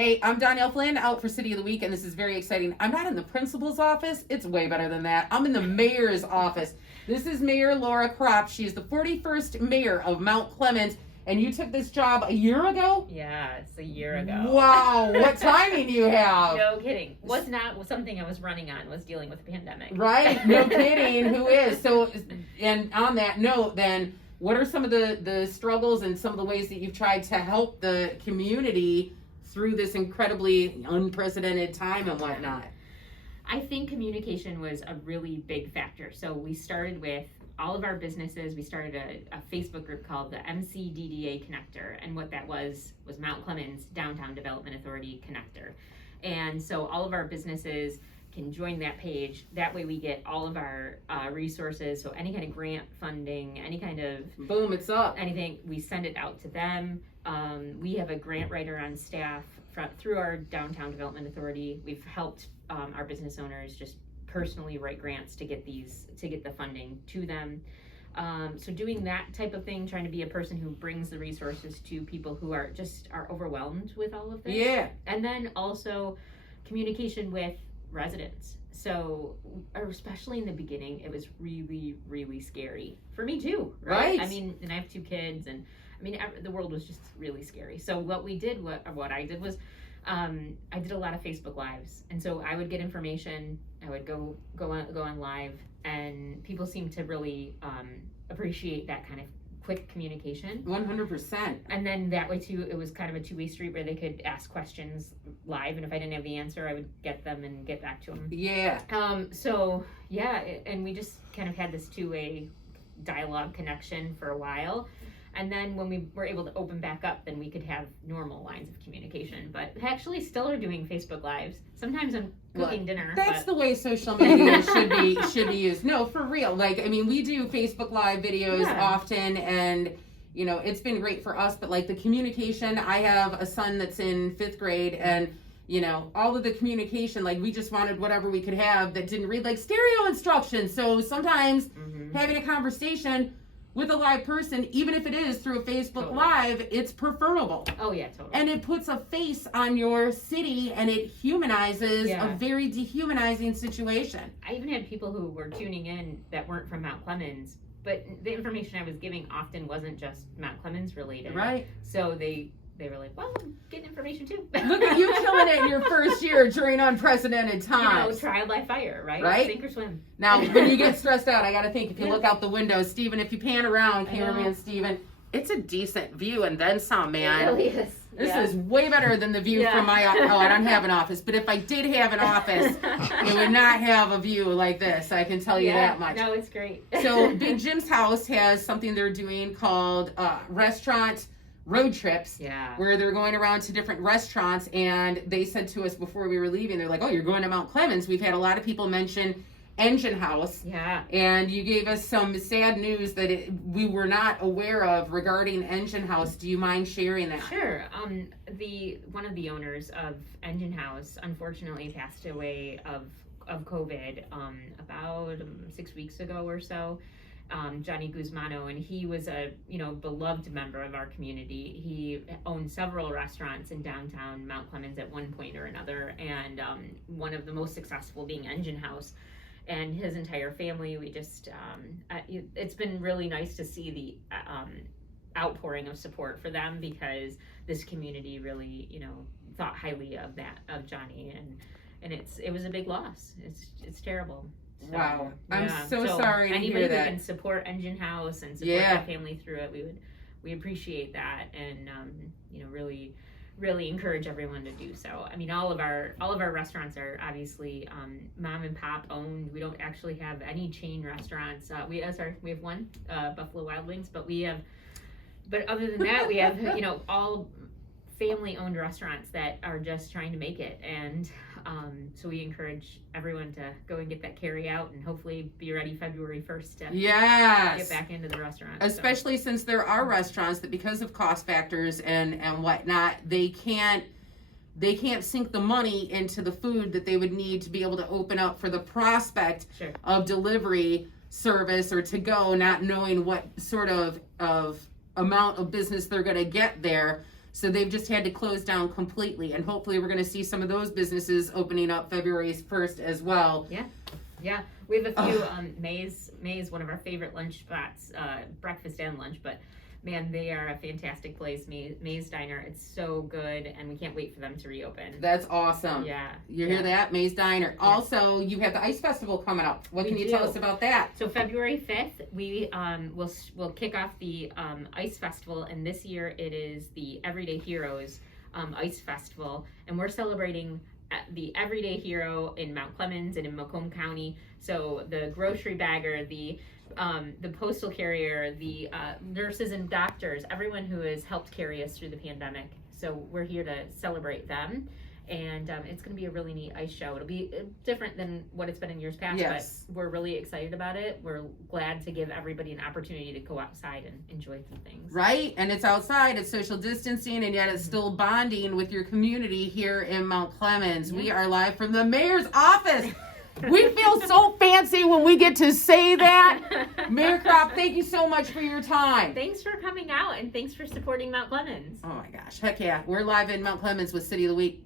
Hey, I'm Danielle Flynn, out for City of the Week, and this is very exciting. I'm not in the principal's office. It's way better than that. I'm in the mayor's office. This is Mayor Laura Kropp. She is the 41st mayor of Mount Clement, and you took this job a year ago? Yeah, it's a year ago. Wow, what timing you have. No kidding. Was not something I was running on, was dealing with the pandemic. Right? No kidding. Who is? So, and on that note, then, what are some of the struggles and some of the ways that you've tried to help the community through this incredibly unprecedented time and whatnot? I think communication was a really big factor. So we started with all of our businesses. We started a Facebook group called the MCDDA Connector. And what that was Mount Clemens Downtown Development Authority Connector. And so all of our businesses can join that page. That way we get all of our resources. So any kind of grant funding, any kind of... Boom, it's up. Anything, we send it out to them. We have a grant writer on staff through our Downtown Development Authority. We've helped our business owners just personally write grants to get the funding to them. So doing that type of thing, trying to be a person who brings the resources to people who are overwhelmed with all of this. Yeah. And then also communication with residents. So especially in the beginning, it was really, really scary for me too. Right. I mean, and I have 2 kids, and I mean, the world was just really scary. So what I did was, I did a lot of Facebook Lives, and so I would get information. I would go on live, and people seemed to really appreciate that kind of quick communication. 100%. And then that way too, it was kind of a 2-way street where they could ask questions live, and if I didn't have the answer, I would get them and get back to them. Yeah. So yeah, and we just kind of had this 2-way dialogue connection for a while. And then when we were able to open back up, then we could have normal lines of communication. But actually still are doing Facebook Lives. Sometimes I'm cooking dinner. That's the way social media should be used. No, for real. Like, I mean, we do Facebook Live videos often, and you know, it's been great for us, but like the communication, I have a son that's in 5th grade, and you know, all of the communication, like we just wanted whatever we could have that didn't read like stereo instructions. So sometimes having a conversation with a live person, even if it is through a Facebook Live, it's preferable. Oh yeah, totally. And it puts a face on your city, and it humanizes a very dehumanizing situation. I even had people who were tuning in that weren't from Mount Clemens, but the information I was giving often wasn't just Mount Clemens related. Right. So they were like, well, I'm getting information too. Look at you killing it in your first year during unprecedented times. You know, trial by fire, right? Sink or swim. Now, when you get stressed out, I got to think, if you look out the window, Steven, if you pan around, cameraman Steven, it's a decent view and then some, man. It really is. This is way better than the view from my office. Oh, I don't have an office. But if I did have an office, it would not have a view like this. I can tell you that much. No, it's great. So Big Jim's House has something they're doing called restaurant road trips, where they're going around to different restaurants, and they said to us before we were leaving, they're like, oh, you're going to Mount Clemens. We've had a lot of people mention Engine House, and you gave us some sad news that we were not aware of regarding Engine House. Do you mind sharing that? Sure. One of the owners of Engine House unfortunately passed away of COVID about 6 weeks ago or so. Johnny Guzmano, and he was a beloved member of our community. He owned several restaurants in downtown Mount Clemens at one point or another, and one of the most successful being Engine House. And his entire family, we just it's been really nice to see the outpouring of support for them, because this community really thought highly of Johnny, and it was a big loss. It's terrible. So, wow. I'm so sorry to hear that. Anybody who can support Engine House and support their family through it, we appreciate that, and really encourage everyone to do so. I mean, all of our restaurants are obviously mom and pop owned. We don't actually have any chain restaurants. We have one, Buffalo Wild Wings, but other than that, we have all family owned restaurants that are just trying to make it, and so we encourage everyone to go and get that carry out, and hopefully be ready February 1st to get back into the restaurant. Especially since there are restaurants that, because of cost factors and whatnot, they can't sink the money into the food that they would need to be able to open up for the prospect of delivery service or to go, not knowing what sort of amount of business they're going to get there. So they've just had to close down completely, and hopefully we're going to see some of those businesses opening up February 1st as well. Yeah, we have a few. May's one of our favorite lunch spots, breakfast and lunch. But man, they are a fantastic place. May's Diner. It's so good, and we can't wait for them to reopen. That's awesome. Yeah, You hear that, May's Diner. Yeah. Also, you have the Ice Festival coming up. What can you tell us about that? So February 5th, we will kick off the Ice Festival, and this year it is the Everyday Heroes Ice Festival, and we're celebrating the everyday hero in Mount Clemens and in Macomb County. So the grocery bagger, the postal carrier, the nurses and doctors, everyone who has helped carry us through the pandemic. So we're here to celebrate them. And it's going to be a really neat ice show. It'll be different than what it's been in years past, Yes. but we're really excited about it. We're glad to give everybody an opportunity to go outside and enjoy some things. Right, and it's outside, it's social distancing, and yet it's still bonding with your community here in Mount Clemens. We are live from the mayor's office. We feel so fancy when we get to say that. Mayor Kropp, thank you so much for your time. Thanks for coming out, and thanks for supporting Mount Clemens. Oh my gosh, heck yeah. We're live in Mount Clemens with City of the Week.